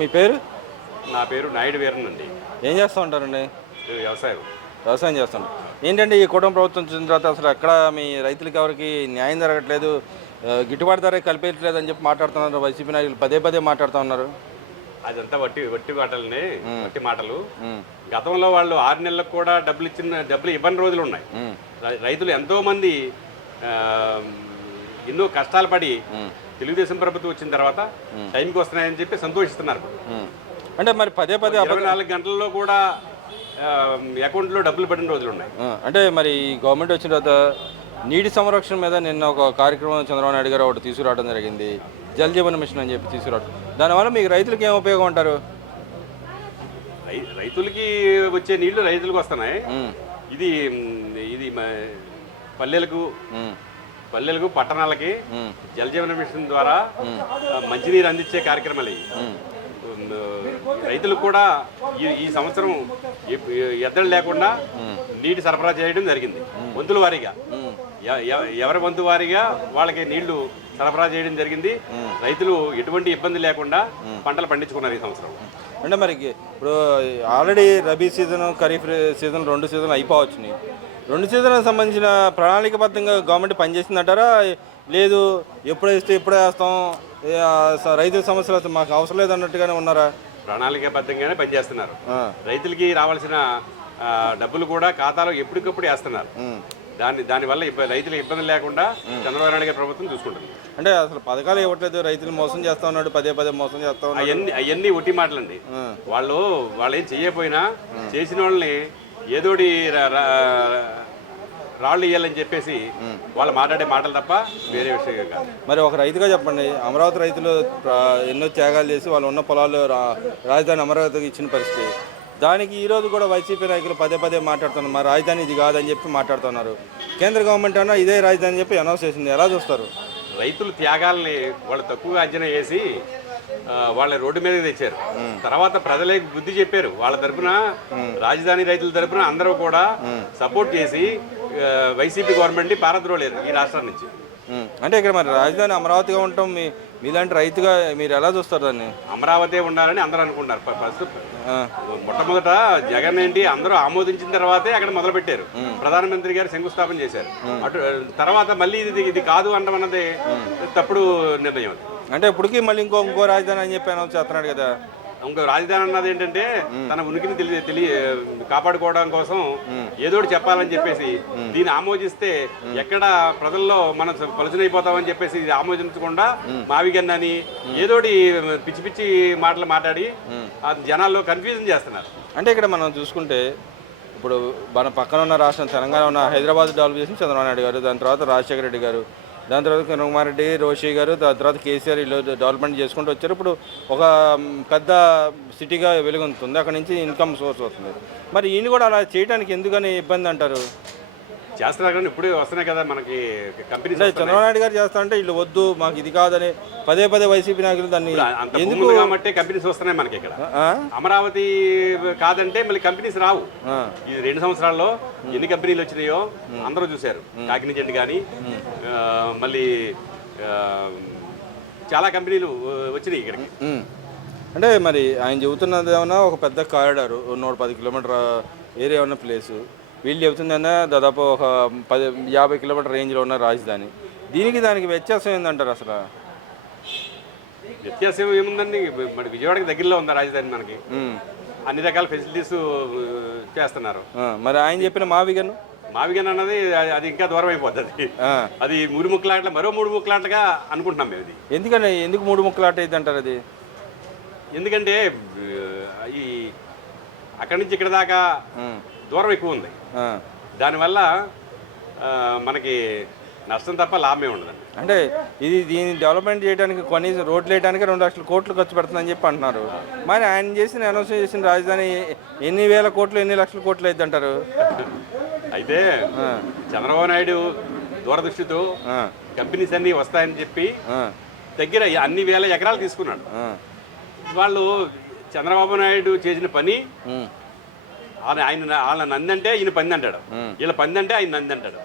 మీ పేరు? నా పేరు నాయుడు వీరన్ అండి. ఏం చేస్తూ ఉంటారండి? వ్యవసాయం. వ్యవసాయం చేస్తుంటారు. ఏంటంటే ఈ కూటమి ప్రభుత్వం వచ్చిన తర్వాత అసలు ఎక్కడ మీ రైతులకి ఎవరికి న్యాయం జరగట్లేదు, గిట్టుబాటు ధర కల్పించలేదు అని చెప్పి మాట్లాడుతున్నారు. వైసీపీ నాయకులు పదే పదే మాట్లాడుతూ ఉన్నారు. అదంతా వట్టి వట్టి మాటలనే, వట్టి మాటలు. ఉమ్, గతంలో వాళ్ళు 6 నెలలకు కూడా డబ్బులు ఇవ్వని రోజులు ఉన్నాయి. ఉమ్, రైతులు ఎంతోమంది ఎన్నో కష్టాలు పడి తెలుగుదేశం ప్రభుత్వం వచ్చిన తర్వాత టైంకి వస్తున్నాయని చెప్పి సంతోషిస్తున్నారు. ఉమ్. అంటే మరి పదే పదే 24 గంటల్లో కూడా అకౌంట్లో డబ్బులు పడిన రోజులు ఉన్నాయి. అంటే మరి గవర్నమెంట్ వచ్చిన తర్వాత నీటి సంరక్షణ మీద నిన్న ఒక కార్యక్రమం చంద్రబాబు నాయుడు గారు ఒకటి తీసుకురావడం జరిగింది. జల్ జీవన్ మిషన్ అని చెప్పి తీసుకురావడం, దానివల్ల మీకు రైతులకి ఏం ఉపయోగం అంటారు? రైతులకి వచ్చే నీళ్లు రైతులకు వస్తున్నాయి. ఇది ఇది పల్లెలకు పట్టణాలకి జల్ జీవన మిషన్ ద్వారా మంచినీరు అందించే కార్యక్రమాలు. రైతులకు కూడా ఈ సంవత్సరం ఎద్దడి లేకుండా నీటి సరఫరా చేయడం జరిగింది. వంతుల వారీగా ఎవరి వంతు వారీగా వాళ్ళకి నీళ్లు సరఫరా చేయడం జరిగింది. రైతులు ఎటువంటి ఇబ్బంది లేకుండా పంటలు పండించుకున్నారు ఈ సంవత్సరం. అంటే మరి ఇప్పుడు already rabi season, kharif season 2 సీజన్లు అయిపోవచ్చున్నాయి. 2 సీజన్లకు సంబంధించిన ప్రణాళికబద్ధంగా గవర్నమెంట్ పనిచేసిందంటారా? లేదు ఎప్పుడే ఇస్తే ఇప్పుడే వేస్తాం, రైతుల సమస్యలు మాకు అవసరం లేదు అన్నట్టుగానే ఉన్నారా? ప్రణాళికాబద్ధంగానే పనిచేస్తున్నారు. రైతులకి రావాల్సిన డబ్బులు కూడా ఖాతాలో ఎప్పటికప్పుడు వేస్తున్నారు. దానివల్ల రైతులకు ఇబ్బంది లేకుండా చంద్రబాబు నాయుడు గారి ప్రభుత్వం చూసుకుంటుంది. అంటే అసలు పథకాలు ఇవ్వట్లేదు, రైతులు మోసం చేస్తా ఉన్నాడు, పదే పదే మోసం చేస్తా ఉన్నాడు. అవన్నీ ఒట్టి మాటలండి. వాళ్ళు ఏం చేయకపోయినా చేసిన వాళ్ళని ఏదోటి రాళ్ళు ఇవ్వాలని చెప్పేసి వాళ్ళు మాట్లాడే మాటలు తప్ప వేరే విషయం కాదు. మరి ఒక రైతుగా చెప్పండి, అమరావతి రైతులు ఎన్నో త్యాగాలు చేసి వాళ్ళు ఉన్న పొలాలు రాజధాని అమరావతికి ఇచ్చిన పరిస్థితి, దానికి ఈరోజు కూడా వైసీపీ నాయకులు పదే పదే మాట్లాడుతున్నారు. మరి రాజధాని ఇది కాదని చెప్పి మాట్లాడుతున్నారు. కేంద్ర గవర్నమెంట్ అన్నా ఇదే రాజధాని చెప్పి అనౌన్స్ చేసింది. ఎలా చూస్తారు? రైతుల త్యాగాల్ని వాళ్ళు తక్కువగా అంచనా వేసి వాళ్ళ రోడ్డు మీద తెచ్చారు. తర్వాత ప్రజలే బుద్ధి చెప్పారు. వాళ్ళ తరఫున, రాజధాని రైతుల తరఫున అందరూ కూడా సపోర్ట్ చేసి వైసీపీ గవర్నమెంట్ని పారద్రోలేరు ఈ రాష్ట్రం నుంచి. అంటే ఇక్కడ మరి రాజధాని అమరావతిగా ఉండటం మీలాంటి రైతుగా మీరు ఎలా చూస్తారు దాన్ని? అమరావతి ఉండాలని అందరూ అనుకుంటారు. ఫస్ట్ మొట్టమొదట జగన్ అందరూ ఆమోదించిన తర్వాతే అక్కడ మొదలుపెట్టారు. ప్రధానమంత్రి గారు శంకుస్థాపన చేశారు. అటు తర్వాత మళ్ళీ ఇది కాదు అనడం అన్నది తప్పుడు నిర్ణయం. అంటే ఇప్పటికీ మళ్ళీ ఇంకో రాజధాని అని చెప్పి అనౌన్స్ చేస్తున్నాడు కదా. ఇంకో రాజధాని అన్నది ఏంటంటే తన ఉనికిని కాపాడుకోవడం కోసం ఏదోటి చెప్పాలని చెప్పేసి దీన్ని ఆమోదిస్తే ఎక్కడ ప్రజల్లో మనం పలుచునైపోతామని చెప్పేసి ఇది ఆమోదించకుండా మావిగన్నని ఏదోటి పిచ్చి పిచ్చి మాటలు మాట్లాడి జనాల్లో కన్ఫ్యూజన్ చేస్తున్నారు. అంటే ఇక్కడ మనం చూసుకుంటే ఇప్పుడు మన పక్కన ఉన్న రాష్ట్రం తెలంగాణ ఉన్న హైదరాబాద్ డెవలప్ చేసిన చంద్రబాబు నాయుడు గారు, దాని తర్వాత రాజశేఖర రెడ్డి గారు, దాని తర్వాత కిరణ్ కుమార్ రెడ్డి, రోషి గారు, దాని తర్వాత కేసీఆర్ ఇల్లు డెవలప్మెంట్ చేసుకుంటూ వచ్చారు. ఇప్పుడు ఒక పెద్ద సిటీగా వెలుగొందుతుంది, అక్కడ నుంచి ఇన్కమ్ సోర్స్ వస్తుంది. మరి ఈయన కూడా అలా చేయడానికి ఎందుకని ఇబ్బంది అంటారు? చేస్తున్నారు కానీ ఇప్పుడు వస్తున్నాయి కదా మనకి కంపెనీస్. చంద్రబాబు నాయుడు గారు చేస్తా అంటే వీళ్ళు వద్దు, మాకు ఇది కాదని పదే పదే వైసీపీ నాయకులు దాన్ని ఎందుకు కాబట్టి కంపెనీస్ వస్తున్నాయి మనకి. ఇక్కడ అమరావతి కాదంటే మళ్ళీ కంపెనీస్ రావు. ఈ 2 సంవత్సరాల్లో ఎన్ని కంపెనీలు వచ్చినాయో అందరూ చూశారు. కాకినిజెంట్ కానీ మళ్ళీ చాలా కంపెనీలు వచ్చినాయి ఇక్కడికి. అంటే మరి ఆయన చెబుతున్నది ఏమన్నా ఒక పెద్ద కారిడారు 110 కిలోమీటర్ ఏరియా ఉన్న ప్లేసు, వీళ్ళు చెబుతుందన్నా దాదాపు ఒక 50 కిలోమీటర్ రేంజ్లో ఉన్న రాజధాని. దానికి వ్యత్యాసం ఏంటంటారు? అసలు వ్యత్యాసం ఏముందండి? మరి విజయవాడకి దగ్గరలో ఉందా రాజధాని? మనకి అన్ని రకాల ఫెసిలిటీస్ చేస్తున్నారు. మరి ఆయన చెప్పిన మావిగన్ అన్నది అది ఇంకా దూరం అయిపోతుంది. అది 3 ముక్కలాట్ల మరో 3 ముక్కలాట్లుగా అనుకుంటున్నాం మేము. ఎందుకు 3 ముక్కలాట అయింది అంటారు? అది ఎందుకంటే ఈ అక్కడి నుంచి ఇక్కడ దాకా దూరం ఎక్కువ ఉంది. దానివల్ల మనకి నష్టం తప్ప లాభమే ఉండదండి. అంటే దీన్ని డెవలప్మెంట్ చేయడానికి కనీసం రోడ్లు వేయడానికి 2 లక్షల కోట్లు ఖర్చు పెడుతుందని చెప్పి అంటున్నారు. మరి ఆయన అనౌన్స్ చేసిన రాజధాని ఎన్ని వేల కోట్లు, ఎన్ని లక్షల కోట్లు అయితే అంటారు? అయితే చంద్రబాబు నాయుడు దూరదృష్టితో కంపెనీస్ అన్నీ వస్తాయని చెప్పి దగ్గర అన్ని వేల ఎకరాలు తీసుకున్నాడు. వాళ్ళు చంద్రబాబు నాయుడు చేసిన పని వాళ్ళ నంది అంటే ఈయన పంది అంటాడు, వీళ్ళ పంది అంటే ఆయన నంది అంటాడు.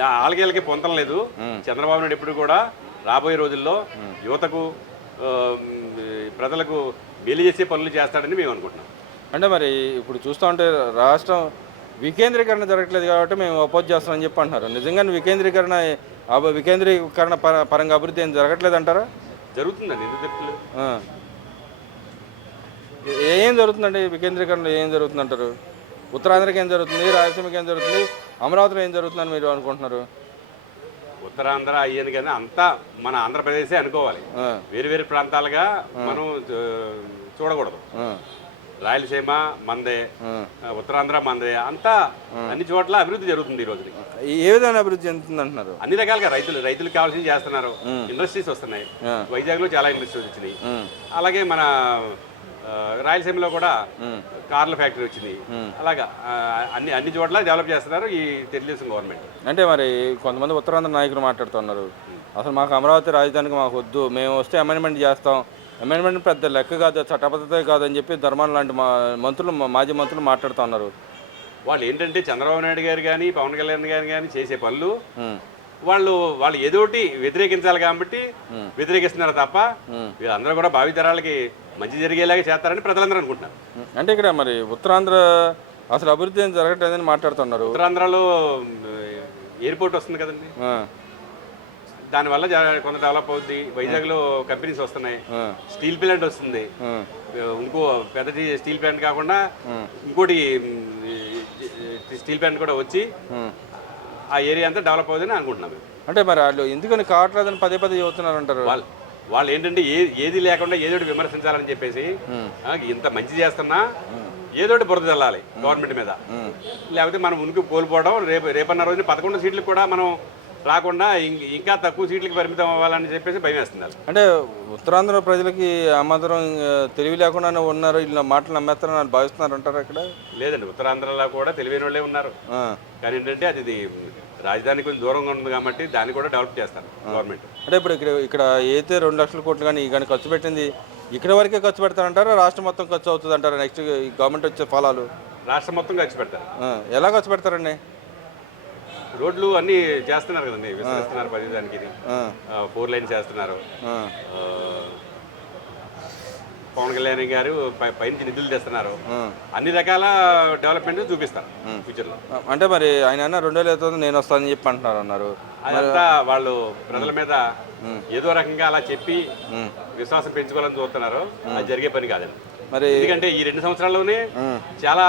వాళ్ళకి పొంతం లేదు. చంద్రబాబు నాయుడు ఎప్పుడు కూడా రాబోయే రోజుల్లో యువతకు ప్రజలకు మేలు చేసే పనులు చేస్తాడని మేము అనుకుంటున్నాం. అంటే మరి ఇప్పుడు చూస్తూ ఉంటే రాష్ట్రం వికేంద్రీకరణ జరగట్లేదు కాబట్టి మేము అపోజ్ చేస్తామని చెప్పి అంటున్నారు. నిజంగానే వికేంద్రీకరణ పరంగా అభివృద్ధి ఏం జరగట్లేదు అంటారా? జరుగుతుందండి, ఎందుకు జరుగుతుంది? ఏం జరుగుతుందండి వికేంద్రీకరణలో? ఏం జరుగుతుంది అంటారు? ఉత్తరాంధ్రకి ఏం జరుగుతుంది, రాయలసీమకి ఏం జరుగుతుంది, అమరావతిలో ఏం జరుగుతుందని మీరు అనుకుంటున్నారు? ఉత్తరాంధ్ర అయ్యాను కానీ అంతా మన ఆంధ్రప్రదేశే అనుకోవాలి. వేరు వేరు ప్రాంతాలుగా మనం చూడకూడదు. రాయలసీమ మందే, ఉత్తరాంధ్ర మందే, అంతా అన్ని చోట్ల అభివృద్ధి జరుగుతుంది ఈ రోజుకి. ఏ విధంగా అభివృద్ధి చెందుతుంది అంటున్నారు? అన్ని రకాలుగా రైతులకు కావాల్సింది చేస్తున్నారు. ఇండస్ట్రీస్ వస్తున్నాయి, వైజాగ్ లో చాలా ఇండస్ట్రీస్ వచ్చినాయి. అలాగే మన రాయలసీమలో కూడా కార్ల ఫ్యాక్టరీ వచ్చింది. అలాగా అన్ని చోట్ల డెవలప్ చేస్తున్నారు ఈ తెలుగుదేశం గవర్నమెంట్. అంటే మరి కొంతమంది ఉత్తరాంధ్ర నాయకులు మాట్లాడుతున్నారు, అసలు మాకు అమరావతి రాజధానికి మాకు వద్దు, మేము వస్తే అమెండ్మెంట్ చేస్తాం, అమెండ్మెంట్ పెద్ద లెక్క కాదు, చట్టబద్ధతే కాదని చెప్పి ధర్మాన లాంటి మాజీ మంత్రులు మాట్లాడుతూ ఉన్నారు. వాళ్ళు ఏంటంటే చంద్రబాబు నాయుడు గారు కానీ పవన్ కళ్యాణ్ గారు కానీ చేసే పనులు వాళ్ళు ఏదోటి వ్యతిరేకించాలి కాబట్టి వ్యతిరేకిస్తున్నారు తప్ప వీళ్ళందరూ కూడా భావితరాలకి మంచి జరిగేలాగా చేస్తారని ప్రజలందరూ అనుకుంటున్నారు. అంటే ఇక్కడ మరి ఉత్తరాంధ్ర అసలు అభివృద్ధి ఏం జరగట్లేదని మాట్లాడుతున్నారు. ఉత్తరాంధ్రలో ఎయిర్పోర్ట్ వస్తుంది కదండి, దానివల్ల కొంత డెవలప్ అవుద్ది. వైజాగ్లో కంపెనీస్ వస్తున్నాయి, స్టీల్ ప్లాంట్ వస్తుంది, ఇంకో పెద్ద స్టీల్ ప్లాంట్ కాకుండా ఇంకోటి స్టీల్ ప్లాంట్ కూడా వచ్చి ఆ ఏరియా అంతా డెవలప్ అవుతుందని అనుకుంటున్నాం. అంటే మరి వాళ్ళు ఎందుకని కావట్లేదని పదే చెబుతున్నారు అంటారు. వాళ్ళు ఏంటంటే ఏది లేకుండా ఏదోటి విమర్శించాలని చెప్పేసి ఇంత మంచి చేస్తున్నా ఏదోటి బురద చల్లాలి గవర్నమెంట్ మీద, లేకపోతే మనం ఉనికి కోల్పోవడం. రేపన్న రోజున 11 సీట్లకు కూడా మనం రాకుండా ఇంకా తక్కువ సీట్లకి పరిమితం అవ్వాలని చెప్పేసి భయం వేస్తున్నారు. అంటే ఉత్తరాంధ్ర ప్రజలకి అమాత్రం తెలివి లేకుండా ఉన్నారు, ఇలా మాటలు నమ్మేస్తారని భావిస్తున్నారు అంటారు. అక్కడ లేదండి, ఉత్తరాంధ్రలో కూడా తెలివైన వాళ్ళే ఉన్నారు. కానీ ఏంటంటే అది రాజధాని కొంచెం దూరంగా ఉంది కాబట్టి దాన్ని కూడా డెవలప్ చేస్తారు గవర్నమెంట్. అంటే ఇప్పుడు ఇక్కడ అయితే 2 లక్షల కోట్లు కానీ ఖర్చు పెట్టింది ఇక్కడ వరకే ఖర్చు పెడతారంటారా, రాష్ట్రం మొత్తం ఖర్చు అవుతుంది అంటారా? నెక్స్ట్ గవర్నమెంట్ వచ్చే ఫలాలు రాష్ట్రం మొత్తం ఖర్చు పెడతారు. ఎలా ఖర్చు పెడతారండి? రోడ్లు అన్ని చేస్తున్నారు కదండి, విస్తరిస్తున్నారు ప్రతిదానికి, 4 లైన్స్ చేస్తున్నారు. పవన్ కళ్యాణ్ గారు పైనుంచి నిధులు తెస్తున్నారు. అన్ని రకాల డెవలప్మెంట్ చూపిస్తారు ఫ్యూచర్ లో. అంటే మరి ఆయన 2000 నేను వస్తానని చెప్పి అంటున్నారు అన్నారు. అదంతా వాళ్ళు ప్రజల మీద ఏదో రకంగా అలా చెప్పి విశ్వాసం పెంచుకోవాలని చూస్తున్నారు. అది జరిగే పని కాదండి. మరి ఎందుకంటే ఈ 2 సంవత్సరాల్లోనే చాలా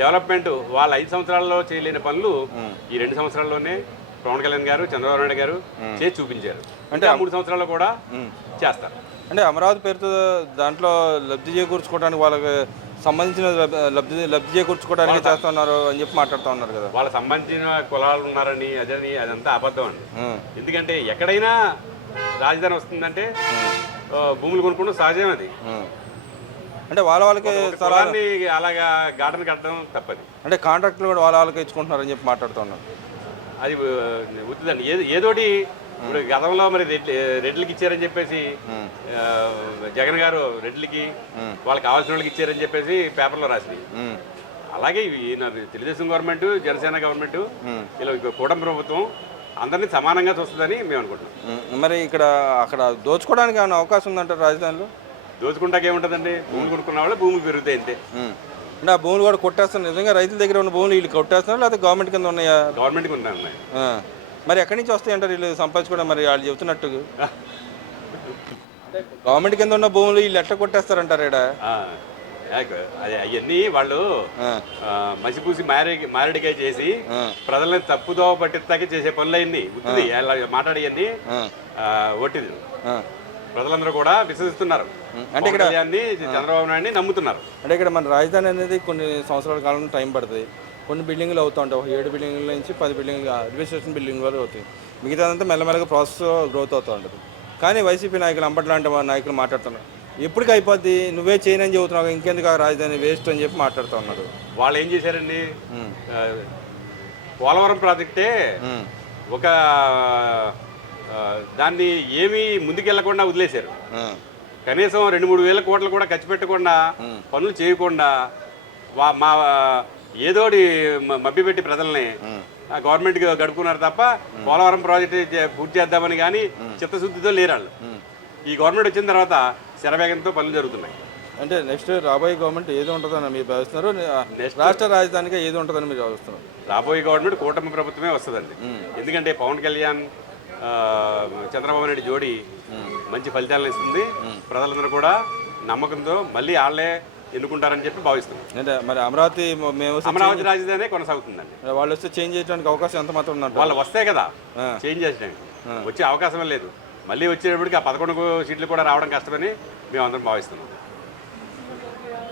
డెవలప్మెంట్, వాళ్ళ 5 సంవత్సరాల్లో చేయలేని పనులు ఈ 2 సంవత్సరాల్లోనే పవన్ కళ్యాణ్ గారు చంద్రబాబు నాయుడు గారు చేసి చూపించారు. అంటే 3 సంవత్సరాల్లో కూడా చేస్తారు. అంటే అమరావతి పేరుతో దాంట్లో లబ్ధి చేకూర్చుకోవడానికి వాళ్ళకి సంబంధించిన లబ్ధి చేకూర్చుకోవడానికి చేస్తున్నారు అని చెప్పి మాట్లాడుతూ ఉన్నారు కదా. వాళ్ళకి సంబంధించిన కులాలు ఉన్నారని అదంతా అబద్ధం అండి. ఎందుకంటే ఎక్కడైనా రాజధాని వస్తుందంటే భూములు కొనుక్కోవడం సహజం. అది అంటే వాళ్ళకి స్థలాన్ని అలాగా గార్డెన్ కట్టడం తప్పది. అంటే కాంట్రాక్టులు కూడా వాళ్ళకి ఇచ్చుకుంటున్నారని చెప్పి మాట్లాడుతున్నారు. అది ఉత్తిదండి. ఏదోటి ఇప్పుడు గతంలో మరి రెడ్లకి ఇచ్చారని చెప్పేసి జగన్ గారు రెడ్లకి వాళ్ళకి కావాల్సిన వాళ్ళకి ఇచ్చారని చెప్పేసి పేపర్లో రాసింది. అలాగే తెలుగుదేశం గవర్నమెంట్, జనసేన గవర్నమెంట్, ఇలా కూటమి ప్రభుత్వం అందరినీ సమానంగా చూస్తుందని మేము అనుకుంటున్నాం. మరి అక్కడ దోచుకోవడానికి ఏమైనా అవకాశం ఉందంటారు రాజధానిలో? దోచుకుంటాక ఏముంటుందండి, భూములు కొనుక్కున్న వాళ్ళు భూములు పెరుగుతాయి అంతే. అంటే ఆ భూములు కూడా కొట్టేస్తున్నారు. నిజంగా రైతుల దగ్గర ఉన్న భూములు వీళ్ళు కొట్టేస్తున్నారు, లేకపోతే గవర్నమెంట్ కింద ఉన్నాయా? గవర్నమెంట్కి ఉన్నాయి. మరి ఎక్కడి నుంచి వస్తాయి అంటారు వీళ్ళు సంపాదించుకోవడం? మరి వాళ్ళు చెబుతున్నట్టు గవర్నమెంట్ కింద ఉన్న భూములు వీళ్ళు ఎట్లా కొట్టేస్తారంటారు ఇక్కడ? అవన్నీ వాళ్ళు మసిపూసి మారేడికాయ చేసి ప్రజల్ని తప్పుదో పట్టిస్తాకే చేసే పనులు అయింది. ఉత్తిది మాట్లాడేయన్ని ఒట్టిది. ప్రజలందరూ కూడా విశ్వసిస్తున్నారు, అంటే ఇక్కడ చంద్రబాబు నాయుడిని నమ్ముతున్నారు. అంటే ఇక్కడ మన రాజధాని అనేది కొన్ని సంవత్సరాల కాలం టైం పడుతుంది. కొన్ని బిల్డింగ్లు అవుతూ ఉంటాయి, 7 బిల్డింగ్ల నుంచి 10 బిల్డింగ్లు అడ్మినిస్ట్రేషన్ బిల్డింగ్ వరకు అవుతాయి. మిగతాదంతా మెల్లమెల్లగా ప్రాసెస్ గ్రోత్ అవుతూ ఉంటుంది. కానీ వైసీపీ నాయకులు, అంబట్లాంటి నాయకులు మాట్లాడుతున్నారు, ఎప్పటికీ అయిపోద్ది, నువ్వే చేయనని చెబుతున్నావు, ఇంకెందుకు ఆ రాజధాని వేస్ట్ అని చెప్పి మాట్లాడుతూ ఉన్నారు. వాళ్ళు ఏం చేశారండి, పోలవరం ప్రాజెక్టే ఒక దాన్ని ఏమీ ముందుకెళ్లకుండా వదిలేశారు. కనీసం 2-3 వేల కోట్లు కూడా ఖర్చు పెట్టకుండా, పనులు చేయకుండా మా ఏదోటి మభ్యపెట్టి ప్రజల్ని గవర్నమెంట్ గడుపుకున్నారు తప్ప పోలవరం ప్రాజెక్టు పూర్తి చేద్దామని కానీ చిత్తశుద్ధితో లేరు వాళ్ళు. ఈ గవర్నమెంట్ వచ్చిన తర్వాత శరవేగంతో పనులు జరుగుతున్నాయి. అంటే నెక్స్ట్ రాబోయే గవర్నమెంట్ ఏది ఉంటుందని మీరు భావిస్తున్నారు? Next- రాష్ట్ర రాజధానిగా ఏది ఉంటుందని మీరు భావిస్తున్నారు? రాబోయే గవర్నమెంట్ కూటమి ప్రభుత్వమే వస్తుందండి. ఎందుకంటే పవన్ కళ్యాణ్ చంద్రబాబు నాయుడు జోడీ మంచి ఫలితాలను ఇస్తుంది. ప్రజలందరూ కూడా నమ్మకంతో మళ్ళీ వాళ్ళే ఎన్నుకుంటారని చెప్పి భావిస్తున్నాం. అంటే మరి అమరావతి మేము అమరావతి రాజధాని కొనసాగుతుందండి. వాళ్ళు వస్తే చేంజ్ చేయడానికి అవకాశం ఎంత మాత్రం ఉన్నట్టు? వాళ్ళు వస్తే కదా చేంజ్ చేసడానికి వచ్చే అవకాశమే లేదు. మళ్ళీ వచ్చేటప్పటికి ఆ 11 సీట్లు కూడా రావడం కష్టమని మేము అందరం భావిస్తున్నాం.